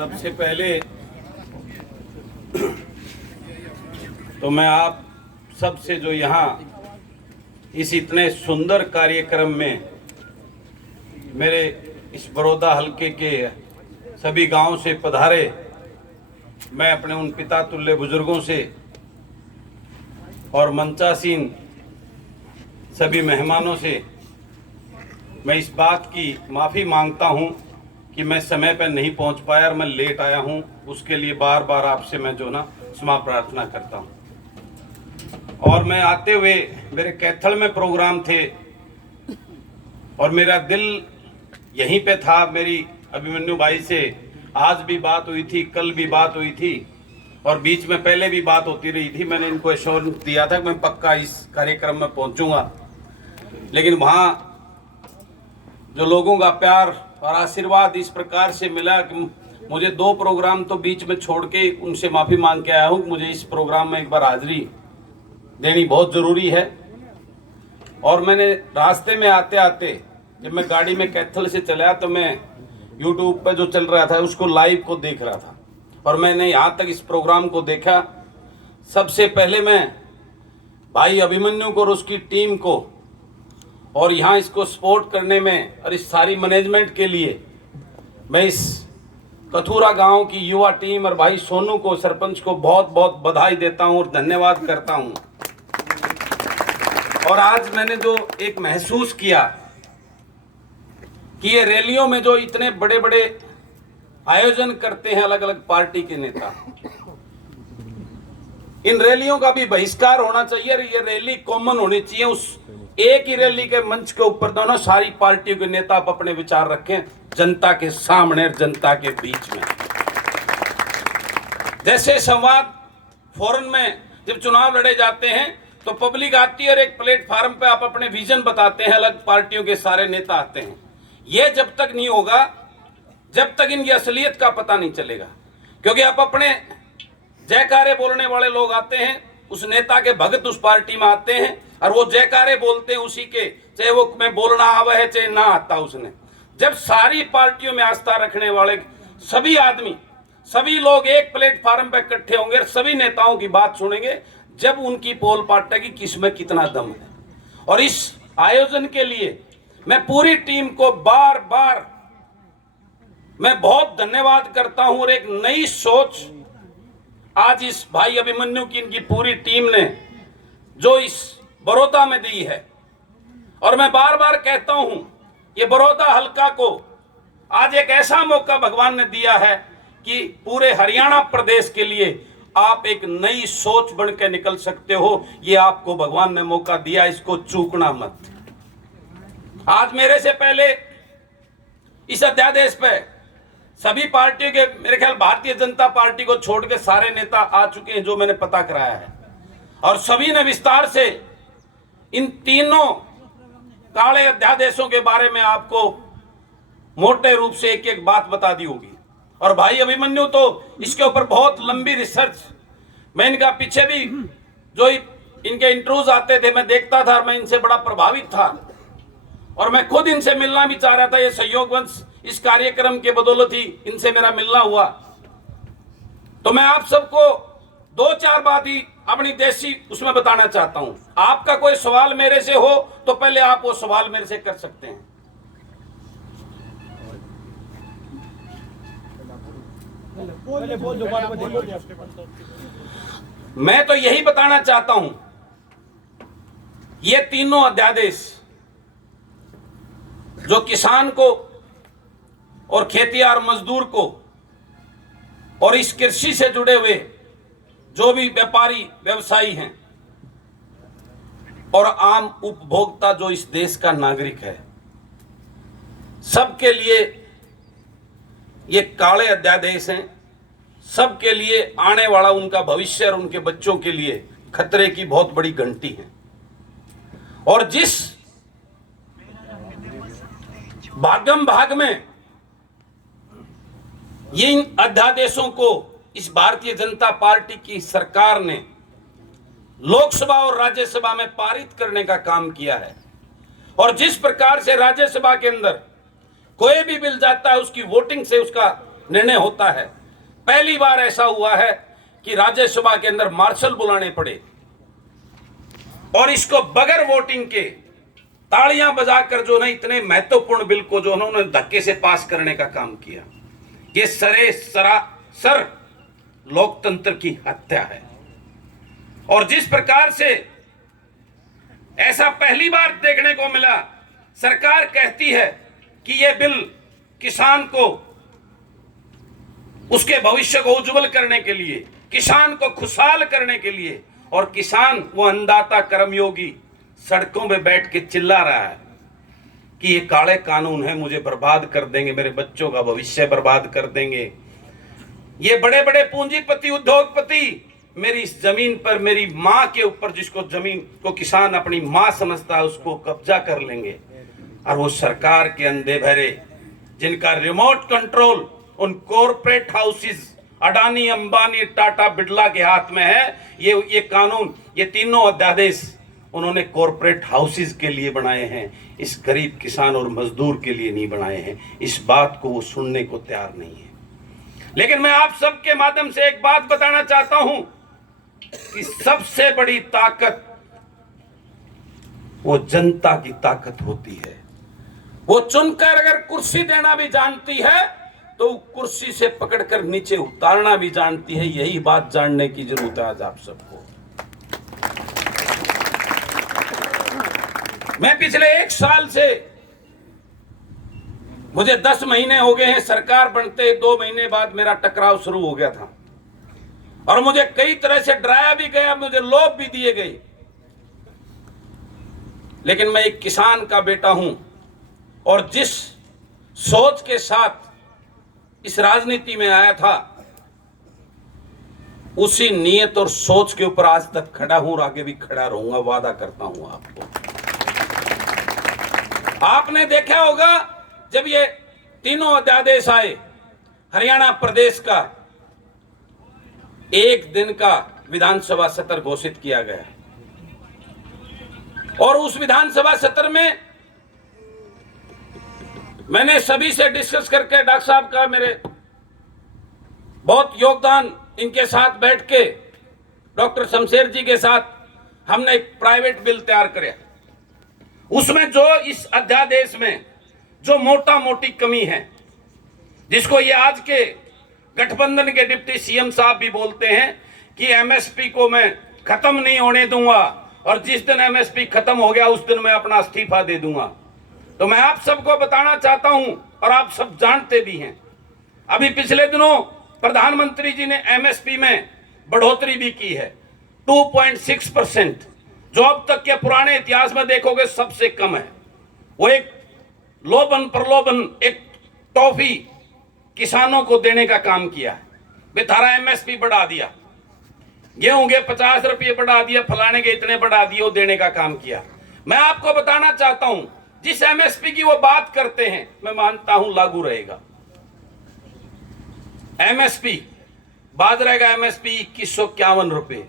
सबसे पहले तो मैं आप सबसे जो यहाँ इस इतने सुंदर कार्यक्रम में मेरे इस बड़ौदा हलके के सभी गांव से पधारे, मैं अपने उन पिता तुल्य बुजुर्गों से और मंचासीन सभी मेहमानों से मैं इस बात की माफ़ी मांगता हूं कि मैं समय पर नहीं पहुंच पाया और मैं लेट आया हूं। उसके लिए बार बार आपसे मैं जो ना क्षमा प्रार्थना करता हूं। और मैं आते हुए मेरे कैथल में प्रोग्राम थे और मेरा दिल यहीं पे था। मेरी अभिमन्यु भाई से आज भी बात हुई थी, कल भी बात हुई थी और बीच में पहले भी बात होती रही थी। मैंने इनको एश्योरेंस दिया था कि मैं पक्का इस कार्यक्रम में पहुंचूंगा, लेकिन वहाँ जो लोगों का प्यार और आशीर्वाद इस प्रकार से मिला कि मुझे 2 प्रोग्राम तो बीच में छोड़ के उनसे माफ़ी मांग के आया हूँ। मुझे इस प्रोग्राम में एक बार हाजिरी देनी बहुत ज़रूरी है। और मैंने रास्ते में आते आते जब मैं गाड़ी में कैथल से चला तो मैं यूट्यूब पर जो चल रहा था उसको लाइव को देख रहा था और मैंने यहाँ तक इस प्रोग्राम को देखा। सबसे पहले मैं भाई अभिमन्यु को और उसकी टीम को और यहाँ इसको सपोर्ट करने में और इस सारी मैनेजमेंट के लिए मैं इस कथूरा गांव की युवा टीम और भाई सोनू को, सरपंच को बहुत बहुत बधाई देता हूँ और धन्यवाद करता हूँ। और आज मैंने जो एक महसूस किया कि ये रैलियों में जो इतने बड़े बड़े आयोजन करते हैं अलग अलग पार्टी के नेता, इन रैलियों का भी बहिष्कार होना चाहिए और ये रैली कॉमन होनी चाहिए। उस एक ही रैली के मंच के ऊपर दोनों सारी पार्टियों के नेता अपने विचार रखें जनता के सामने, जनता के बीच में। जैसे संवाद फॉरन में जब चुनाव लड़े जाते हैं तो पब्लिक आती है और एक प्लेटफार्म पे आप अपने विजन बताते हैं, अलग पार्टियों के सारे नेता आते हैं। ये जब तक नहीं होगा जब तक इनकी असलियत का पता नहीं चलेगा, क्योंकि आप अपने जयकारे बोलने वाले लोग आते हैं, उस नेता के भगत उस पार्टी में आते हैं और वो जयकारे बोलते हैं उसी के, चाहे वो मैं बोलना आवा है चाहे ना आता उसने। जब सारी पार्टियों में आस्था रखने वाले सभी आदमी, सभी लोग एक प्लेटफार्म पर इकट्ठे होंगे और सभी नेताओं की बात सुनेंगे, जब उनकी पोल पाटेगी किसमें कितना दम है। और इस आयोजन के लिए मैं पूरी टीम को बार बार मैं बहुत धन्यवाद करता हूं और एक नई सोच आज इस भाई अभिमन्यु की इनकी पूरी टीम ने जो इस बड़ौदा में दी है। और मैं बार बार कहता हूं ये बड़ौदा हलका को आज एक ऐसा मौका भगवान ने दिया है कि पूरे हरियाणा प्रदेश के लिए आप एक नई सोच बन के निकल सकते हो। ये आपको भगवान ने मौका दिया, इसको चूकना मत। आज मेरे से पहले इस अध्यादेश पे सभी पार्टियों के, मेरे ख्याल भारतीय जनता पार्टी को छोड़ के सारे नेता आ चुके हैं जो मैंने पता कराया है, और सभी ने विस्तार से इन तीनों काले अध्यादेशों के बारे में आपको मोटे रूप से एक एक बात बता दी होगी। और भाई अभिमन्यु तो इसके ऊपर बहुत लंबी रिसर्च, मैं इनका पीछे भी जो इनके इंटरव्यूज आते थे मैं देखता था और मैं इनसे बड़ा प्रभावित था और मैं खुद इनसे मिलना भी चाह रहा था। ये सहयोगवंश इस कार्यक्रम के बदौलत ही इनसे मेरा मिलना हुआ। तो मैं आप सबको 2-4 बात ही अपनी देशी उसमें बताना चाहता हूं। आपका कोई सवाल मेरे से हो तो पहले आप वो सवाल मेरे से कर सकते हैं। मैं तो यही बताना चाहता हूं, ये तीनों अध्यादेश जो किसान को और खेतिहर मजदूर को और इस कृषि से जुड़े हुए जो भी व्यापारी व्यवसायी हैं और आम उपभोक्ता जो इस देश का नागरिक है, सबके लिए ये काले अध्यादेश हैं। सबके लिए आने वाला उनका भविष्य और उनके बच्चों के लिए खतरे की बहुत बड़ी घंटी है। और जिस भागम भाग में ये इन अध्यादेशों को इस भारतीय जनता पार्टी की सरकार ने लोकसभा और राज्यसभा में पारित करने का काम किया है, और जिस प्रकार से राज्यसभा के अंदर कोई भी बिल जाता है उसकी वोटिंग से उसका निर्णय होता है। पहली बार ऐसा हुआ है कि राज्यसभा के अंदर मार्शल बुलाने पड़े और इसको बगैर वोटिंग के तालियां बजाकर जो ना इतने महत्वपूर्ण बिल को जो उन्होंने धक्के से पास करने का काम किया, ये सरासर लोकतंत्र की हत्या है। और जिस प्रकार से ऐसा पहली बार देखने को मिला, सरकार कहती है कि यह बिल किसान को, उसके भविष्य को उज्जवल करने के लिए, किसान को खुशहाल करने के लिए, और किसान वो अन्नदाता कर्मयोगी सड़कों पे बैठ के चिल्ला रहा है कि ये काले कानून है, मुझे बर्बाद कर देंगे, मेरे बच्चों का भविष्य बर्बाद कर देंगे। ये बड़े बड़े पूंजीपति, उद्योगपति मेरी इस जमीन पर, मेरी मां के ऊपर, जिसको जमीन को किसान अपनी मां समझता है, उसको कब्जा कर लेंगे। और वो सरकार के अंधे भरे, जिनका रिमोट कंट्रोल उन कॉर्पोरेट हाउसेस अडानी, अंबानी, टाटा, बिड़ला के हाथ में है। ये कानून, ये तीनों अध्यादेश उन्होंने कॉर्पोरेट हाउसेस के लिए बनाए हैं, इस गरीब किसान और मजदूर के लिए नहीं बनाए हैं। इस बात को वो सुनने को तैयार नहीं है। लेकिन मैं आप सबके माध्यम से एक बात बताना चाहता हूं कि सबसे बड़ी ताकत वो जनता की ताकत होती है। वो चुनकर अगर कुर्सी देना भी जानती है तो कुर्सी से पकड़कर नीचे उतारना भी जानती है। यही बात जानने की जरूरत है आज आप सबको। मैं पिछले 1 साल से, मुझे 10 महीने हो गए हैं, सरकार बनते 2 महीने बाद मेरा टकराव शुरू हो गया था और मुझे कई तरह से डराया भी गया, मुझे लोभ भी दिए गए। लेकिन मैं एक किसान का बेटा हूं और जिस सोच के साथ इस राजनीति में आया था, उसी नियत और सोच के ऊपर आज तक खड़ा हूं और आगे भी खड़ा रहूंगा, वादा करता हूं आपको। आपने देखा होगा जब ये तीनों अध्यादेश आए, हरियाणा प्रदेश का 1 दिन का विधानसभा सत्र घोषित किया गया और उस विधानसभा सत्र में मैंने सभी से डिस्कस करके, डॉक्टर साहब का मेरे बहुत योगदान, इनके साथ बैठ के डॉक्टर शमशेर जी के साथ हमने एक प्राइवेट बिल तैयार किया। उसमें जो इस अध्यादेश में जो मोटा मोटी कमी है, जिसको ये आज के गठबंधन के डिप्टी सीएम साहब भी बोलते हैं कि एमएसपी को मैं खत्म नहीं होने दूंगा और जिस दिन एमएसपी खत्म हो गया उस दिन मैं अपना इस्तीफा दे दूंगा। तो मैं आप सबको बताना चाहता हूं और आप सब जानते भी हैं, अभी पिछले दिनों प्रधानमंत्री जी ने एमएसपी में बढ़ोतरी भी की है 2.6%, जो अब तक के पुराने इतिहास में देखोगे सबसे कम है। वो एक लोभन प्रलोभन, एक टॉफी किसानों को देने का काम किया है। बेथारा एमएसपी बढ़ा दिया, गेहूं के 50 रुपये बढ़ा दिया, फलाने के इतने बढ़ा दिए, वो देने का काम किया। मैं आपको बताना चाहता हूं, जिस एमएसपी की वो बात करते हैं, मैं मानता हूं लागू रहेगा। एमएसपी बाजरा का एमएसपी 2151 रुपए,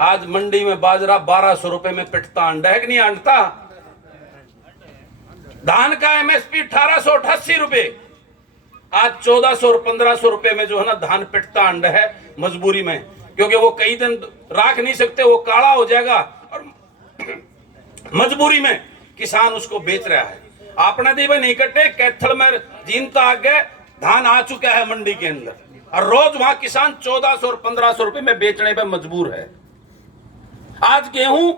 आज मंडी में बाजरा 1200 रुपए में पिटता अंडा है कि नहीं अंडता। धान का एमएसपी 1888 रुपए, आज 1400 और 1500 रुपए में जो है ना धान पिटता अंडा है, मजबूरी में, क्योंकि वो कई दिन राख नहीं सकते, वो काला हो जाएगा और मजबूरी में किसान उसको बेच रहा है। आपने दी नहीं कटे कैथल में जीनता आगे धान आ चुका है मंडी के अंदर और रोज वहां किसान 1400 और 1500 रुपए में बेचने पे मजबूर है। आज गेहूं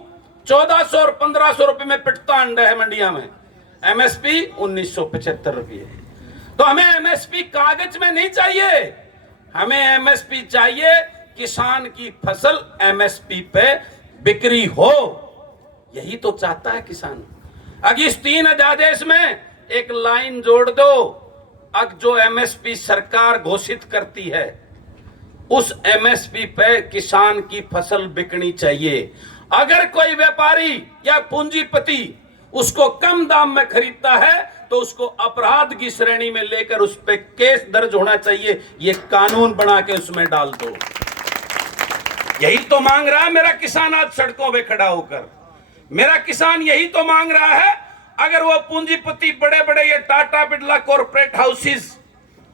1400 और 1500 रुपए में पिटता अंडा है मंडिया में, एमएसपी 1975 रुपये। तो हमें एमएसपी कागज में नहीं चाहिए, हमें एमएसपी चाहिए किसान की फसल एमएसपी पे बिक्री हो, यही तो चाहता है किसान। अगर इस 3 अध्यादेश में एक लाइन जोड़ दो, अब जो एमएसपी सरकार घोषित करती है उस एमएसपी पे किसान की फसल बिकनी चाहिए। अगर कोई व्यापारी या पूंजीपति उसको कम दाम में खरीदता है तो उसको अपराध की श्रेणी में लेकर उस पे केस दर्ज होना चाहिए। ये कानून बना के उसमें डाल दो। यही तो मांग रहा है मेरा किसान आज सड़कों पे खड़ा होकर। मेरा किसान यही तो मांग रहा है। अगर वो पूंजीपति बड़े बड़े ये टाटा बिड़ला कॉर्पोरेट हाउसेस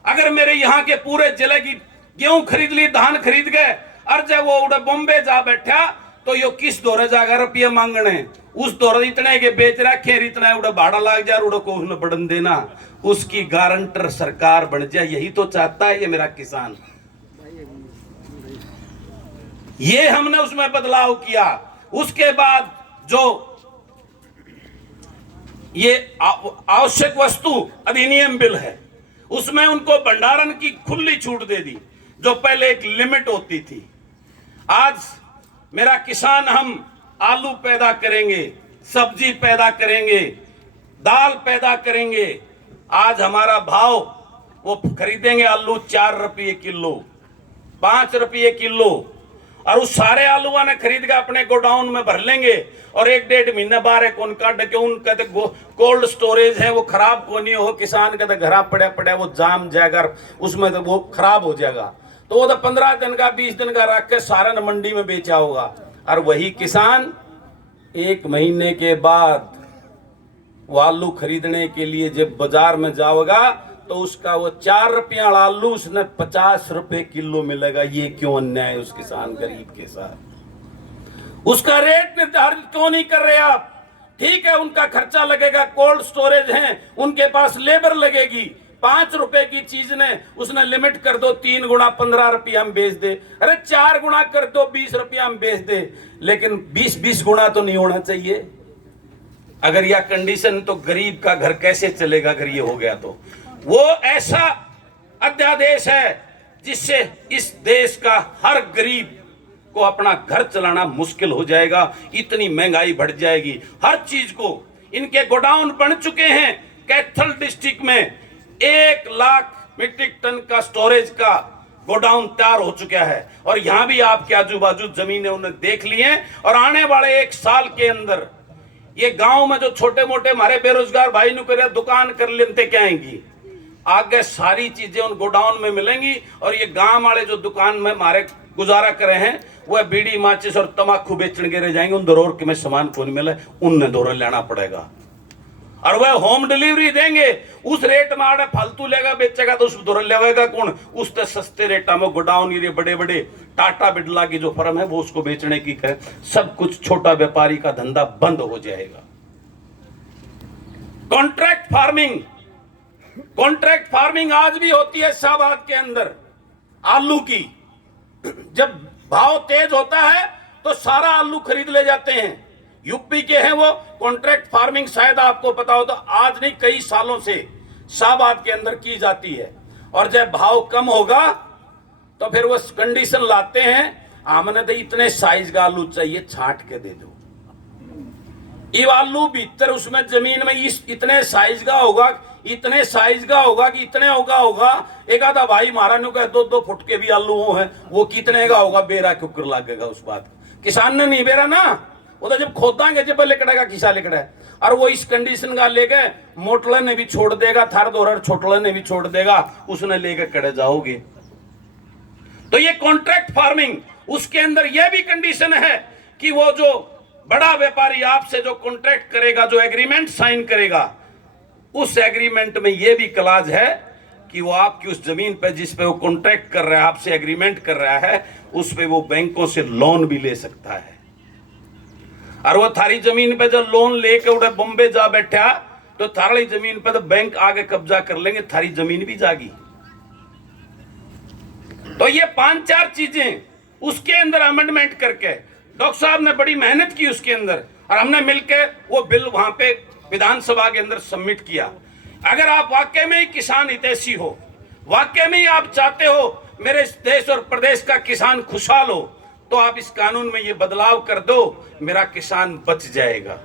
अगर मेरे यहाँ के पूरे जिले की गेहूं खरीद ली, धान खरीद गए, और जब वो उड़े बॉम्बे जा बैठा तो यो किस दौरे जाकर रुपये मांगने, उस दौरे इतने के बेच रखे, इतना उड़ा भाड़ा लाग जा, उड़ा को उसने बढ़न देना, उसकी गारंटर सरकार बन जाए, यही तो चाहता है ये मेरा किसान। ये हमने उसमें बदलाव किया। उसके बाद जो ये आवश्यक वस्तु अधिनियम बिल है, उसमें उनको भंडारण की खुली छूट दे दी, जो पहले एक लिमिट होती थी। आज मेरा किसान, हम आलू पैदा करेंगे, सब्जी पैदा करेंगे, दाल पैदा करेंगे, आज हमारा भाव वो खरीदेंगे आलू 4 रुपये किलो, 5 रुपये किलो, और उस सारे आलूआ ने खरीद के अपने गोडाउन में भर लेंगे, और 1-1.5 महीने बाहर उनका डके, उनका तो कोल्ड स्टोरेज है, वो खराब को नहीं हो, किसान का तो घर पड़े वो जाम जाएगा, उसमें तो वो खराब हो जाएगा, तो वो तो 15 दिन का 20 दिन का रख के सारा मंडी में बेचा होगा। और वही किसान 1 महीने के बाद वो आलू खरीदने के लिए जब बाजार में जाओगा तो उसका वो 4 रुपया आलू उसने 50 रुपए किलो मिलेगा। ये क्यों अन्याय है उस किसान गरीब के साथ? उसका रेट निर्धारित क्यों नहीं कर रहे आप? ठीक है, उनका खर्चा लगेगा, कोल्ड स्टोरेज है, उनके पास लेबर लगेगी, 5 रुपए की चीज ने उसने लिमिट कर दो, 3 गुना 15 रुपया हम बेच दे, अरे 4 गुना कर दो 20 रुपया हम बेच दे, लेकिन 20-20 गुना तो नहीं होना चाहिए। अगर यह कंडीशन, तो गरीब का घर कैसे चलेगा अगर ये हो गया तो? वो ऐसा अध्यादेश है जिससे इस देश का हर गरीब को अपना घर चलाना मुश्किल हो जाएगा, इतनी महंगाई बढ़ जाएगी हर चीज को। इनके गोडाउन बन चुके हैं, कैथल डिस्ट्रिक्ट में 1 लाख मीट्रिक टन का स्टोरेज का गोडाउन तैयार हो चुका है, और यहां भी आपके आजू बाजू जमीनें उन्हें देख ली हैं, और आने वाले 1 साल के अंदर ये गांव में जो छोटे मोटे हमारे बेरोजगार भाई नुकरे दुकान कर लेते क्या आएंगी, आगे सारी चीजें उन गोडाउन में मिलेंगी, और ये गांव वाले जो दुकान में हमारे गुजारा करे हैं वह बीड़ी माचिस और तमाकू बेचने के रह जाएंगे, उन दरोर के में सामान को नहीं मिले, उन्हें दौरे लेना पड़ेगा, और वह होम डिलीवरी देंगे, उस रेट में आड़े फालतू लेगा बेचेगा तो उस दौरे लेगा कौन? उस ते सस्ते रेटा में गोडाउन, ये बड़े बड़े टाटा बिरला की जो फर्म है वो उसको बेचने की करे, सब कुछ छोटा व्यापारी का धंधा बंद हो जाएगा। कॉन्ट्रैक्ट फार्मिंग आज भी होती है शाहबाद के अंदर आलू की। जब भाव तेज होता है तो सारा आलू खरीद ले जाते हैं, यूपी के हैं वो। कॉन्ट्रैक्ट फार्मिंग शायद आपको पता हो तो आज नहीं कई सालों से शाहबाद के अंदर की जाती है, और जब भाव कम होगा तो फिर वो कंडीशन लाते हैं, हमने तो इतने साइज का आलू चाहिए, छांट के दे दो। ये आलू भीतर उसमें जमीन में इतने साइज का होगा, इतने साइज का होगा कि इतने होगा। एक आधा भाई मारा नु कहे 2-2 फुट के भी आलू है, वो कितने का होगा? बेरा क्यों लगेगा उस बात? किसान ने नहीं बेरा ना, वो तो जब खोदांगे जब लिकड़ेगा किसा लिकड़ा है, और वो इस कंडीशन का लेके मोटले ने भी छोड़ देगा, थार दोहर छोटले ने भी छोड़ देगा, उसने लेके कड़े जाओगे। तो ये कॉन्ट्रैक्ट फार्मिंग, उसके अंदर यह भी कंडीशन है कि वो जो बड़ा व्यापारी आपसे जो कॉन्ट्रैक्ट करेगा, जो एग्रीमेंट साइन करेगा, उस एग्रीमेंट में यह भी क्लॉज है कि वो आपकी उस जमीन पे जिस पे वो कॉन्ट्रैक्ट कर रहा है, आपसे एग्रीमेंट कर रहा है, उस पे वो बैंकों से लोन भी ले सकता है। और वो थारी जमीन पे जब लोन लेके उड़े बॉम्बे जा बैठा तो थारी जमीन पे तो बैंक आगे कब्जा कर लेंगे, थारी जमीन भी जागी। तो ये 5-4 चीजें उसके अंदर अमेंडमेंट करके डॉक्टर साहब ने बड़ी मेहनत की उसके अंदर, और हमने मिलकर वो बिल वहां पे विधानसभा के अंदर सबमिट किया। अगर आप वाकई में ही किसान हितैषी हो, वाकई में ही आप चाहते हो मेरे देश और प्रदेश का किसान खुशहाल हो, तो आप इस कानून में ये बदलाव कर दो, मेरा किसान बच जाएगा।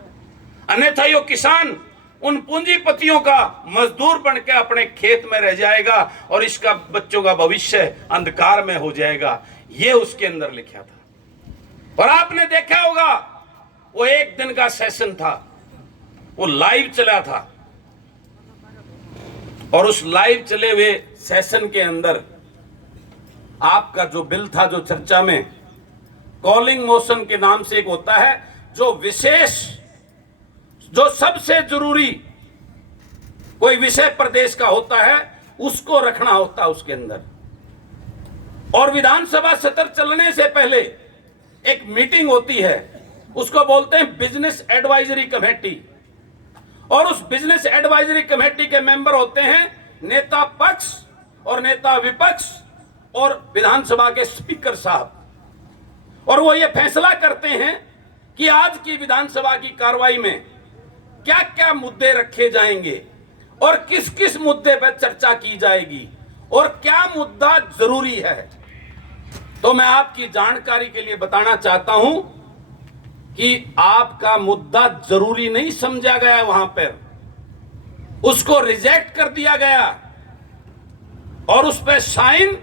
अन्यथा यो किसान उन पूंजीपतियों का मजदूर बनकर अपने खेत में रह जाएगा, और इसका बच्चों का भविष्य अंधकार में हो जाएगा। ये उसके अंदर लिखा था। और आपने देखा होगा वो 1 दिन का सेशन था, वो लाइव चला था, और उस लाइव चले हुए सेशन के अंदर आपका जो बिल था, जो चर्चा में कॉलिंग मोशन के नाम से एक होता है, जो विशेष, जो सबसे जरूरी कोई विषय प्रदेश का होता है, उसको रखना होता है उसके अंदर। और विधानसभा सत्र चलने से पहले एक मीटिंग होती है, उसको बोलते हैं बिजनेस एडवाइजरी कमेटी। और उस बिजनेस एडवाइजरी कमेटी के मेंबर होते हैं नेता पक्ष और नेता विपक्ष और विधानसभा के स्पीकर साहब। और वो ये फैसला करते हैं कि आज की विधानसभा की कार्रवाई में क्या क्या मुद्दे रखे जाएंगे और किस किस मुद्दे पर चर्चा की जाएगी और क्या मुद्दा जरूरी है। तो मैं आपकी जानकारी के लिए बताना चाहता हूं कि आपका मुद्दा जरूरी नहीं समझा गया वहां पर, उसको रिजेक्ट कर दिया गया और उस पर साइन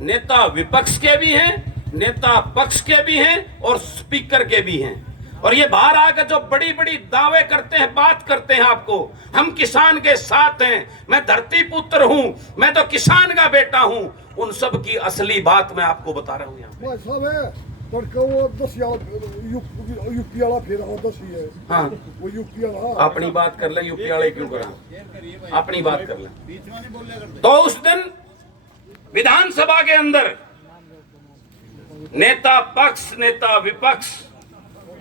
नेता विपक्ष के भी हैं, नेता पक्ष के भी हैं और स्पीकर के भी हैं। और ये बाहर आकर जो बड़ी बड़ी दावे करते हैं, बात करते हैं आपको, हम किसान के साथ हैं, मैं धरती पुत्र हूं, मैं तो किसान का बेटा हूं, उन सब की असली बात मैं आपको बता रहा हूं। यहाँ हाँ, अपनी बात कर ले, यूपी वाले क्यों करें, अपनी बात कर ले। तो उस दिन विधानसभा के अंदर नेता पक्ष नेता विपक्ष,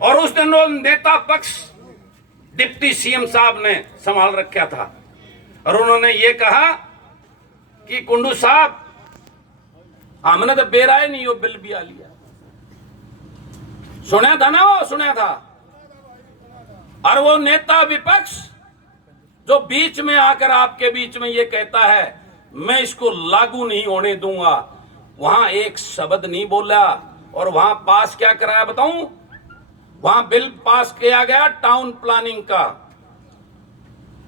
और उस दिन वो नेता पक्ष डिप्टी सीएम साहब ने संभाल रखा था और उन्होंने ये कहा कि कुंडू साहब हमने तो बेराए नहीं हो बिल भी आ लिया। सुना था ना, वो सुना था। और वो नेता विपक्ष जो बीच में आकर आपके बीच में ये कहता है मैं इसको लागू नहीं होने दूंगा, वहां एक शब्द नहीं बोला। और वहां पास क्या कराया बताऊं, वहां बिल पास किया गया टाउन प्लानिंग का।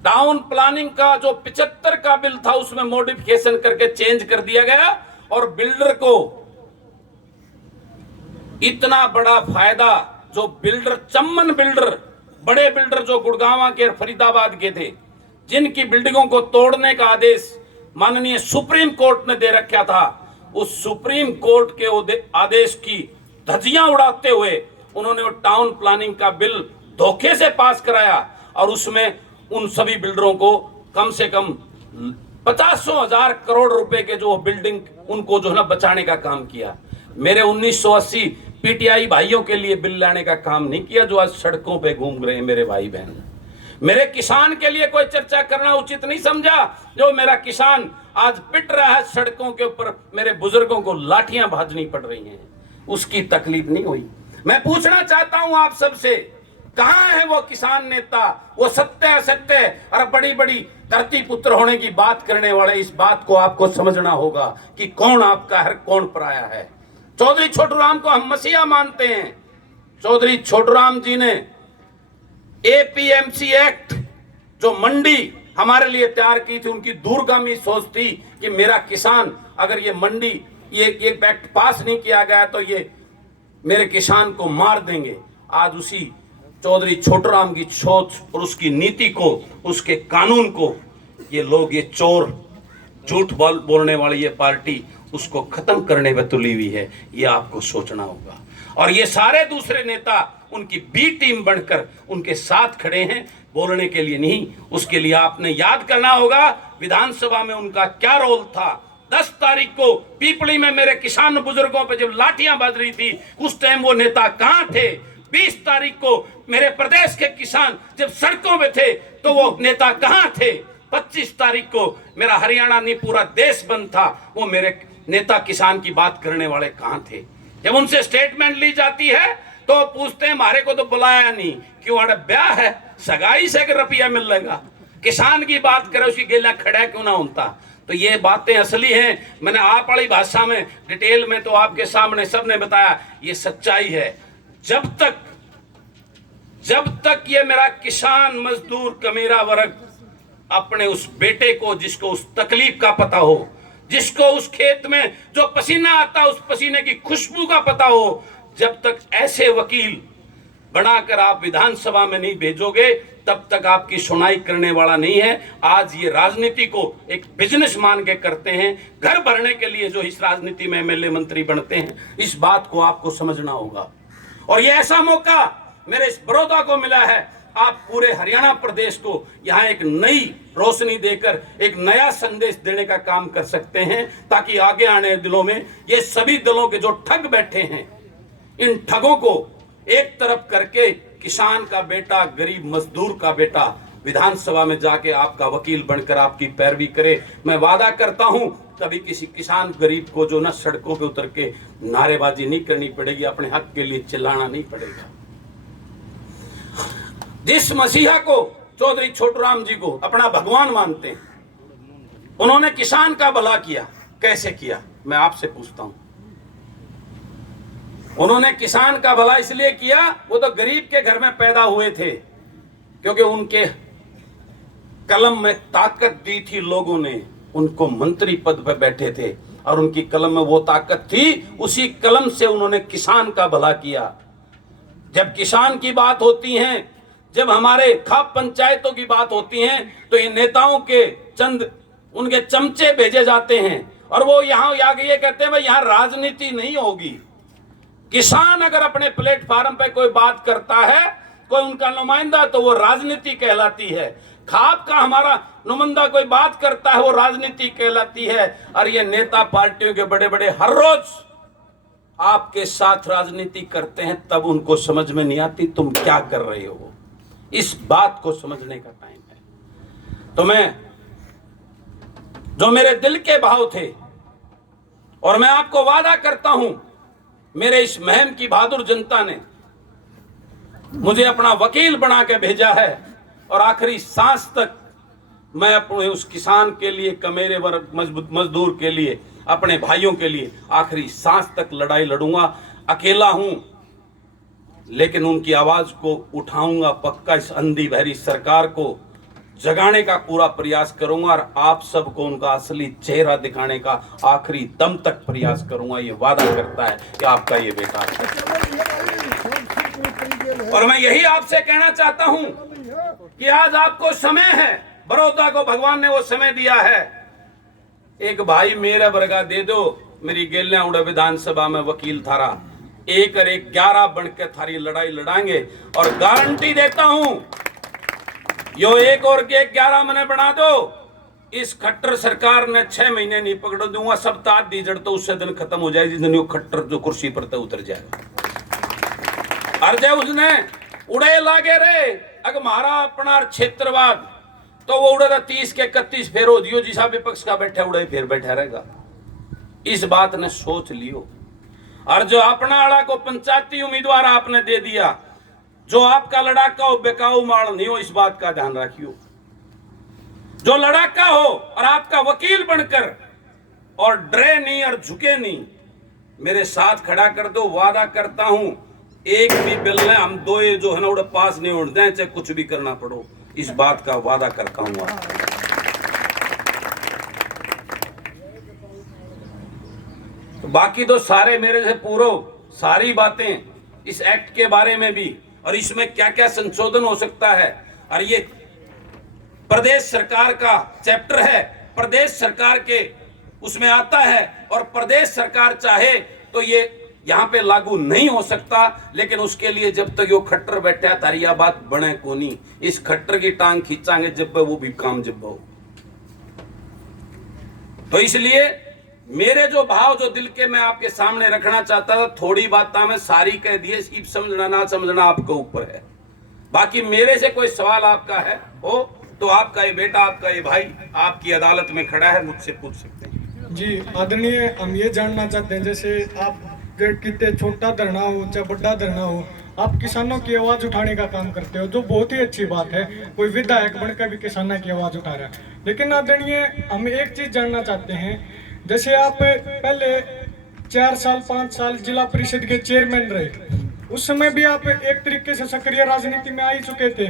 टाउन प्लानिंग का जो 75 का बिल था उसमें मॉडिफिकेशन करके चेंज कर दिया गया और बिल्डर को इतना बड़ा फायदा, जो बिल्डर चम्मन बिल्डर, बड़े बिल्डर जो गुड़गांव के फरीदाबाद के थे, जिनकी बिल्डिंगों को तोड़ने का आदेश माननीय सुप्रीम कोर्ट ने दे रखा था, उस सुप्रीम कोर्ट के आदेश की धज्जियां उड़ाते हुए उन्होंने वो टाउन प्लानिंग का बिल धोखे से पास कराया और उसमें उन सभी बिल्डरों को कम से कम 50,000 करोड़ रुपए के जो बिल्डिंग उनको जो है ना बचाने का काम किया। मेरे 1980 पीटीआई भाइयों के लिए बिल लाने का काम नहीं किया जो आज सड़कों पे घूम रहे हैं मेरे भाई बहन। मेरे किसान के लिए कोई चर्चा करना उचित नहीं समझा, जो मेरा किसान आज पिट रहा है सड़कों के ऊपर, मेरे बुजुर्गों को लाठियां भाजनी पड़ रही हैं, उसकी तकलीफ नहीं हुई। मैं पूछना चाहता हूं आप सबसे, कहां है वो किसान नेता, वो सत्य असत्य और बड़ी बड़ी धरती पुत्र होने की बात करने वाले? इस बात को आपको समझना होगा कि कौन आपका है, कौन पराया है। चौधरी छोटूराम को हम मसीहा मानते हैं। चौधरी छोटूराम जी ने एपीएमसी एक्ट जो मंडी हमारे लिए तैयार की थी, उनकी दूरगामी सोच थी कि मेरा किसान, अगर ये मंडी ये एक्ट पास नहीं किया गया तो ये मेरे किसान को मार देंगे। आज उसी चौधरी छोटूराम की सोच और उसकी नीति को, उसके कानून को ये लोग, ये चोर, झूठ बोलने वाली ये पार्टी उसको खत्म करने में तुली हुई है। ये आपको सोचना होगा। और ये सारे दूसरे नेता उनकी बी टीम बनकर उनके साथ खड़े हैं, बोलने के लिए नहीं। उसके लिए आपने याद करना होगा विधानसभा में उनका क्या रोल था। 10 तारीख को पीपली में मेरे किसान बुजुर्गों पे जब लाठियां बज रही थी, उस टाइम वो नेता कहां थे? 20 तारीख को मेरे प्रदेश के किसान जब सड़कों में थे तो वो नेता कहां थे? 25 तारीख को मेरा हरियाणा नहीं पूरा देश बंद था, वो मेरे नेता किसान की बात करने वाले कहां थे? जब उनसे स्टेटमेंट ली जाती है तो पूछते हैं हमारे को तो बुलाया नहीं, क्यों? अरे ब्याह है, सगाई से रुपया मिल लेगा। किसान की बात करे उसकी गेला खड़ा क्यों ना होता? तो ये बातें असली हैं। मैंने आप वाली भाषा में डिटेल में तो आपके सामने सबने बताया, ये सच्चाई है। जब तक ये मेरा किसान मजदूर कमेरा वर्ग अपने उस बेटे को, जिसको उस तकलीफ का पता हो, जिसको उस खेत में जो पसीना आता उस पसीने की खुशबू का पता हो, जब तक ऐसे वकील बनाकर आप विधानसभा में नहीं भेजोगे तब तक आपकी सुनाई करने वाला नहीं है। आज ये राजनीति को एक बिजनेस मान के करते हैं, घर भरने के लिए जो इस राजनीति में एमएलए मंत्री बनते हैं, इस बात को आपको समझना होगा। और ये ऐसा मौका मेरे इस बड़ौदा को मिला है, आप पूरे हरियाणा प्रदेश को यहाँ एक नई रोशनी देकर एक नया संदेश देने का काम कर सकते हैं, ताकि आगे आने दिनों में ये सभी दलों के जो ठग बैठे हैं, इन ठगों को एक तरफ करके किसान का बेटा, गरीब मजदूर का बेटा विधानसभा में जाके आपका वकील बनकर आपकी पैरवी करे। मैं वादा करता हूं कभी किसी किसान गरीब को जो ना सड़कों पे उतर के नारेबाजी नहीं करनी पड़ेगी, अपने हक के लिए चिल्लाना नहीं पड़ेगा। जिस मसीहा को चौधरी छोटूराम जी को अपना भगवान मानते हैं, उन्होंने किसान का भला किया। कैसे किया, मैं आपसे पूछता हूं। उन्होंने किसान का भला इसलिए किया, वो तो गरीब के घर में पैदा हुए थे, क्योंकि उनके कलम में ताकत दी थी लोगों ने, उनको मंत्री पद पर बैठे थे और उनकी कलम में वो ताकत थी, उसी कलम से उन्होंने किसान का भला किया। जब किसान की बात होती है, जब हमारे खाप पंचायतों की बात होती है, तो इन नेताओं के चंद उनके चमचे भेजे जाते हैं और वो यहाँ ये कहते हैं भाई यहाँ राजनीति नहीं होगी। किसान अगर अपने प्लेटफार्म पे कोई बात करता है, कोई उनका नुमाइंदा, तो वो राजनीति कहलाती है। खाप का हमारा नुमाइंदा कोई बात करता है, वो राजनीति कहलाती है। और ये नेता पार्टियों के बड़े बड़े हर रोज आपके साथ राजनीति करते हैं, तब उनको समझ में नहीं आती तुम क्या कर रहे हो। इस बात को समझने का टाइम है। तो मैं जो मेरे दिल के भाव थे, और मैं आपको वादा करता हूं, मेरे इस महम की बहादुर जनता ने मुझे अपना वकील बना के भेजा है और आखिरी सांस तक मैं अपने उस किसान के लिए, कमेरे वर्ग मजदूर के लिए, अपने भाइयों के लिए आखिरी सांस तक लड़ाई लड़ूंगा। अकेला हूं, लेकिन उनकी आवाज को उठाऊंगा पक्का। इस अंधी बहरी सरकार को जगाने का पूरा प्रयास करूंगा और आप सबको उनका असली चेहरा दिखाने का आखिरी दम तक प्रयास करूंगा। ये वादा करता है कि आपका ये बेटा है। और मैं यही आपसे कहना चाहता हूं कि आज आपको समय है, बड़ौदा को भगवान ने वो समय दिया है। एक भाई मेरा वर्गा दे दो, मेरी गेल्या उड़ा विधानसभा में वकील थारा, एक और एक 11 बनकर थारी लड़ाई लड़ाएंगे। और गारंटी देता हूं, यो एक और के 11 मने बना दो, इस खट्टर सरकार ने 6 महीने नहीं पकड़ दूंगा। सप्ताह दीजड़ तो उससे दिन खत्म हो जाएगी, जिस दिन यो खट्टर जो कुर्सी पर तो उतर जाएगा। और जब उसने उड़े लागे रे अगर मारा अपना क्षेत्रवाद, तो वो उड़ेगा 30 के 31 फेर हो दियो, जिसा विपक्ष का बैठा उड़े फिर बैठा रहेगा। इस बात ने सोच लियो। और जो अपना आड़ा को पंचायती उम्मीदवार आपने दे दिया, जो आपका लड़ाका हो बेकाऊ माल नहीं हो, इस बात का ध्यान रखियो। जो लड़ाका हो और आपका वकील बनकर और डरे नहीं और झुके नहीं, मेरे साथ खड़ा कर दो। वादा करता हूं, एक भी बिल ने हम दो जो है ना उड़े पास नहीं उड़ दें, चाहे कुछ भी करना पड़ो। इस बात का वादा करता हूं। तो बाकी तो सारे मेरे से पूरो सारी बातें इस एक्ट के बारे में भी, और इसमें क्या क्या संशोधन हो सकता है, और ये प्रदेश सरकार का चैप्टर है, प्रदेश सरकार के उसमें आता है। और प्रदेश सरकार चाहे तो ये यहां पे लागू नहीं हो सकता, लेकिन उसके लिए जब तक यो खट्टर बैठा तारिया बात बने कोनी। इस खट्टर की टांग खींचांगे जब वो भी काम जब हो। तो इसलिए मेरे जो भाव जो दिल के मैं आपके सामने रखना चाहता था, थोड़ी बात में सारी कह दिए, सिर्फ समझना ना समझना आपके ऊपर है। बाकी मेरे से कोई सवाल आपका है हो तो आपका ये बेटा, आपका ये भाई आपकी अदालत में खड़ा है, मुझसे पूछ सकते हैं। जी आदरणीय, हम ये जानना चाहते हैं, जैसे आप कितने छोटा धरना हो चाहे बड़ा धरना हो, आप किसानों की आवाज उठाने का काम करते हो, जो बहुत ही अच्छी बात है। कोई विधायक बनकर भी किसानों की आवाज उठा रहा है। लेकिन आदरणीय, हम एक चीज जानना चाहते हैं, जैसे आप पहले 4 साल 5 साल जिला परिषद के चेयरमैन रहे, उस समय भी आप एक तरीके से सक्रिय राजनीति में आ ही चुके थे,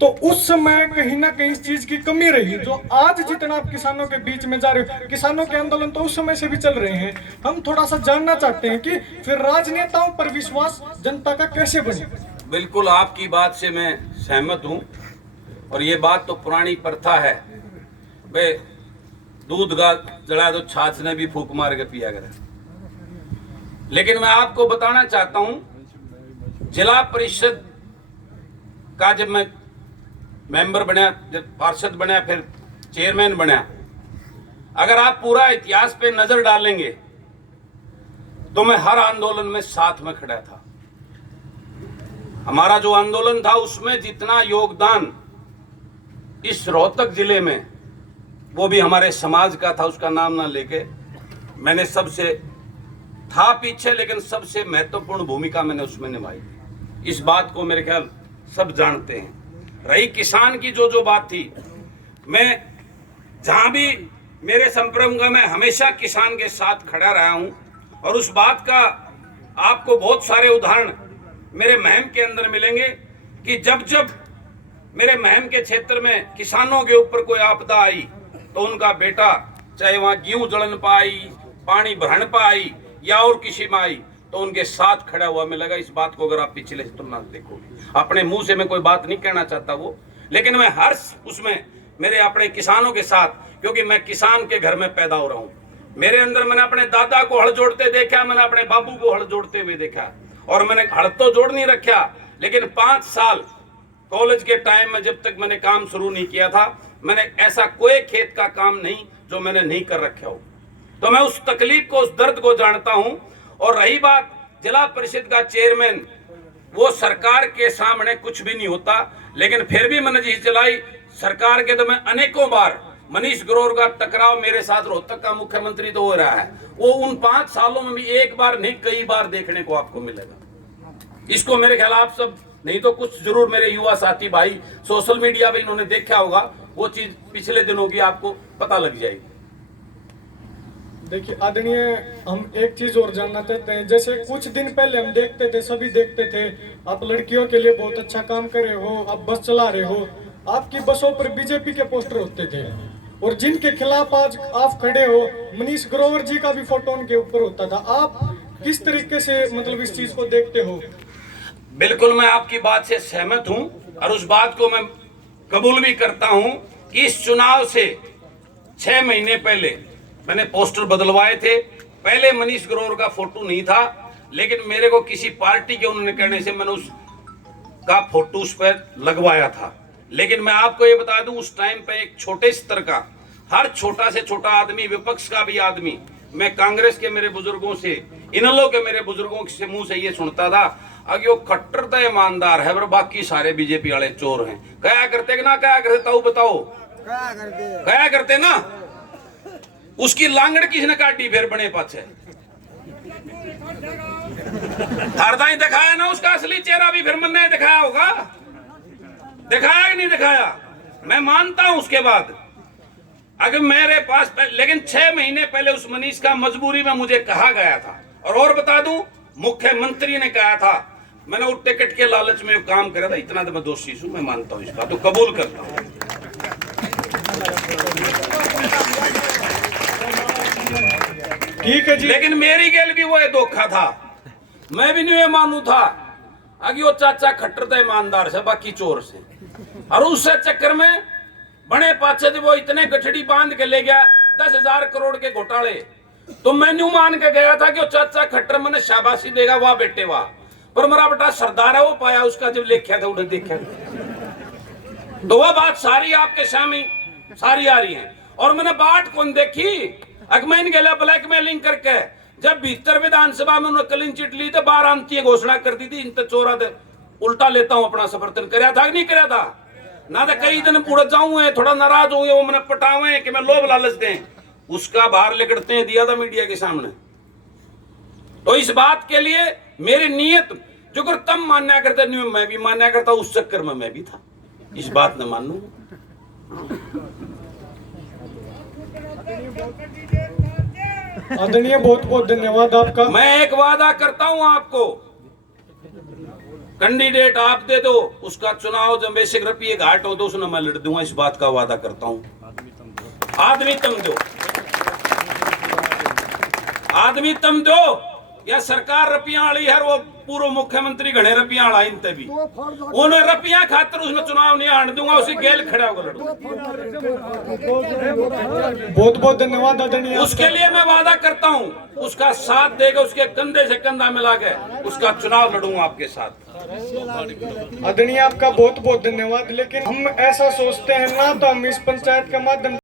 तो उस समय कहीं ना कहीं इस चीज की कमी रही। जो आज जितना आप किसानों के बीच में जा रहे हो, किसानों के आंदोलन तो उस समय से भी चल रहे हैं, हम थोड़ा सा जानना चाहते हैं कि फिर राजनेताओं पर विश्वास जनता का कैसे बने। बिल्कुल आपकी बात से मैं सहमत हूं, और ये बात तो पुरानी प्रथा है, वे दूध का जला दो छाछ ने भी फूंक मार के पिया करे। लेकिन मैं आपको बताना चाहता हूं, जिला परिषद का जब मैं मेंबर बनया, जब पार्षद बनया, फिर चेयरमैन बनया। अगर आप पूरा इतिहास पे नजर डालेंगे तो मैं हर आंदोलन में साथ में खड़ा था। हमारा जो आंदोलन था उसमें जितना योगदान इस रोहतक जिले में, वो भी हमारे समाज का था, उसका नाम ना लेके मैंने सबसे था पीछे, लेकिन सबसे महत्वपूर्ण भूमिका मैंने उसमें निभाई थी। इस बात को मेरे ख्याल सब जानते हैं। रही किसान की जो बात थी, मैं जहां भी मेरे संपर्क में, मैं हमेशा किसान के साथ खड़ा रहा हूं, और उस बात का आपको बहुत सारे उदाहरण मेरे महम के अंदर मिलेंगे कि जब जब मेरे महम के क्षेत्र में किसानों के ऊपर कोई आपदा आई तो उनका बेटा, चाहे वहां गेहूं जलन पाई, पानी भरण पाई या और किसी में आई, तो उनके साथ खड़ा हुआ मिलेगा। इस बात को अगर आप पिछले से तुलना देखोगे, अपने मुंह से मैं कोई बात नहीं कहना चाहता वो, लेकिन मैं हर उसमें मेरे अपने किसानों के साथ, क्योंकि मैं किसान के घर में पैदा हो रहा हूं। मेरे अंदर मैंने अपने दादा को हल जोड़ते देखा, मैंने अपने बाबू को हल जोड़ते हुए देखा, और मैंने हल तो जोड़ नहीं रखा, लेकिन 5 साल कॉलेज के टाइम में जब तक मैंने काम शुरू नहीं किया था, मैंने ऐसा कोई खेत का काम नहीं जो मैंने नहीं कर रखा हो। तो मैं उस तकलीफ को, उस दर्द को जानता हूं। और रही बात जिला परिषद का चेयरमैन, वो सरकार के सामने कुछ भी नहीं होता, लेकिन फिर भी मैंने जी चलाई सरकार के। तो मैं अनेकों बार, मनीष ग्रोवर का टकराव मेरे साथ रोहतक का मुख्यमंत्री तो हो रहा है, वो उन 5 सालों में भी एक बार नहीं कई बार देखने को आपको मिलेगा। इसको मेरे ख्याल आप सब नहीं तो कुछ जरूर मेरे युवा साथी भाई सोशल मीडिया पे इन्होंने देखा होगा, वो चीज पिछले दिनों की आपको पता लग जाएगी। देखिए आदरणीय, हम एक चीज और जानना चाहते हैं। जैसे कुछ दिन पहले हम देखते थे, सभी देखते थे, आप लड़कियों के लिए बहुत अच्छा काम कर रहे हो, आप बस चला रहे हो, आपकी बसों पर बीजेपी के पोस्टर होते थे, और जिनके खिलाफ आज आप खड़े हो, मनीष ग्रोवर जी का भी फोटो उनके ऊपर होता था। आप किस तरीके से मतलब इस चीज को देखते हो? बिल्कुल मैं आपकी बात से सहमत हूं, और उस बात को मैं कबूल भी करता हूं कि इस चुनाव से 6 महीने पहले मैंने पोस्टर बदलवाए थे। पहले मनीष ग्रोवर का फोटो नहीं था, लेकिन मेरे को किसी पार्टी के उन्होंने कहने से मैंने उसका फोटो उस पर लगवाया था। लेकिन मैं आपको ये बता दूं, उस टाइम पे एक छोटे स्तर का, हर छोटा से छोटा आदमी, विपक्ष का भी आदमी, मैं कांग्रेस के मेरे बुजुर्गों से, इनलो के मेरे बुजुर्गों से मुंह से ये सुनता था, अगे वो खट्टर तो ईमानदार है, पर बाकी सारे बीजेपी वाले चोर हैं। क्या करते कि ना क्या करते, ताऊ बताओ, क्या करते ना? उसकी लांगड़ किसने काटी फिर बने पाछे? हरदा ही दिखाया ना उसका असली चेहरा भी, फिर मैंने दिखाया होगा, दिखाया कि नहीं दिखाया? मैं मानता हूं। उसके बाद अगर मेरे पास लेकिन 6 महीने पहले उस मनीष का मजबूरी में मुझे कहा गया था, और बता दूं, मुख्यमंत्री ने कहा था, मैंने वो टिकट के लालच में काम करा था। इतना तो मैं दोषी हूं, मैं मानता हूं, इसका तो कबूल करता हूं। ठीक है जी, लेकिन मेरी गेल भी वो धोखा था, मैं भी नहीं मानू था। आगे वो चाचा खट्टर था ईमानदार से, बाकी चोर से, और उस चक्कर में बड़े पाछे वो इतने गठड़ी बांध के ले गया 10,000 करोड़ के घोटाले। तो मैं न्यू मान के गया था कि वो चाचा खट्टर मैंने शाबाशी देगा, वाह बेटे वाह, पर मेरा बेटा सरदार है, वो पाया उसका जब लिखा था उन्हें देखा। तो वह बात सारी आपके सामने सारी आ रही है। और मैंने बात कौन देखी, अगमैन गया ब्लैकमेलिंग करके, जब भीतर विधानसभा में उन्होंने क्लीन चिट ली तो बाहर आंती घोषणा कर दी थी, इन चोरा दे उल्टा लेता हूं अपना समर्थन। कराया था कि नहीं कराया था? ना तो कई दिन पूरा जाऊं, थोड़ा नाराज होंगे, वो मैंने पटावे कि मैं लोभ लालच दें, उसका बाहर लेकड़ते हैं दिया था मीडिया के सामने। तो इस बात के लिए मेरी नीयत जो कर तम मान्या करते नहीं, मैं भी मान्या करता, उस चक्कर में मैं भी था, इस बात न मान लू। आदरणीय बहुत बहुत धन्यवाद आपका। मैं एक वादा करता हूं आपको, कैंडिडेट आप दे दो, उसका चुनाव जब बेसिक रुपये घाट हो तो उसने मैं लड़ दूंगा, इस बात का वादा करता हूं। आदमी तुम दो, आदमी तुम दो, या सरकार रुपया वाली है, वो पूर्व मुख्यमंत्री घने रुपया वाला इन तभी उन्हें रुपया खातर उसमें चुनाव नहीं आने दूंगा, उसी गेल खड़ा होकर लड़ूंगा। बहुत बहुत धन्यवाद आदरणीय। उसके लिए मैं वादा करता हूं, उसका साथ देगा, उसके कंधे से कंधा मिला के उसका चुनाव लड़ूंगा आपके साथ। आदरणीय आपका बहुत बहुत धन्यवाद। लेकिन हम ऐसा सोचते हैं ना, तो हम इस पंचायत के माध्यम